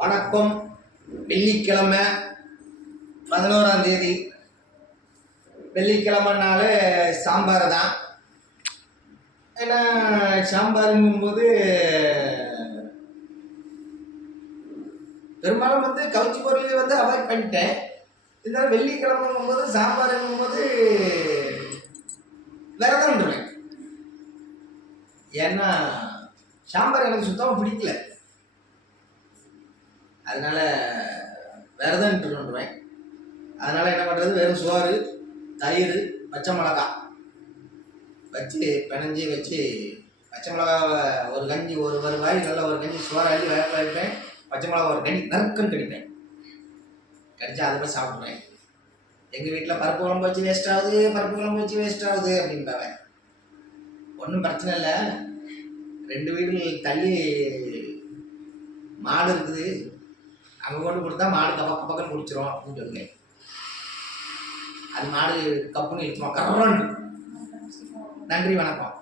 வணக்கம். வெள்ளிக்கிழமை 11ஆம் தேதி. வெள்ளிக்கிழமைனாலே சாம்பார் தான். ஏன்னா சாம்பாருங்கும்போது பெரும்பாலும் கவுச்சி பொருள் அவாய்ட் பண்ணிட்டேன். இருந்தாலும் வெள்ளிக்கிழமைங்கும்போது சாம்பாருங்கும்போது விரதம் விட்டுருவேன். ஏன்னா சாம்பார் எனக்கு சுத்தமாக பிடிக்கல. அதனால விரதம் விட்டுருவேன். அதனால என்ன பண்ணுறது, வெறும் சோறு, தயிர், பச்சை மிளகா வச்சு பிணைஞ்சி வச்சு, பச்சை மிளகாவை ஒரு கஞ்சி, ஒரு வாய் நல்ல ஒரு கஞ்சி சோறு அள்ளி வேக வைப்பேன். பச்சை மிளகா ஒரு நறுக்குன்னு கடிப்பேன். கடிச்சா அதை போய் சாப்பிடுவேன். எங்கள் வீட்டில் பருப்பு குழம்பு வச்சு வேஸ்ட் ஆகுது அப்படின்பாங்க. ஒன்றும் பிரச்சனை இல்லை. 2 வீடு தள்ளி மாடு இருக்குது, அங்கே கொண்டு கொடுத்தா மாடு பக்கம் குடிச்சிரும் அப்படின்னு சொல்லுங்க. அது மாடு கப்புன்னு இழுத்துமா கர்றோன்னு. நன்றி, வணக்கம்.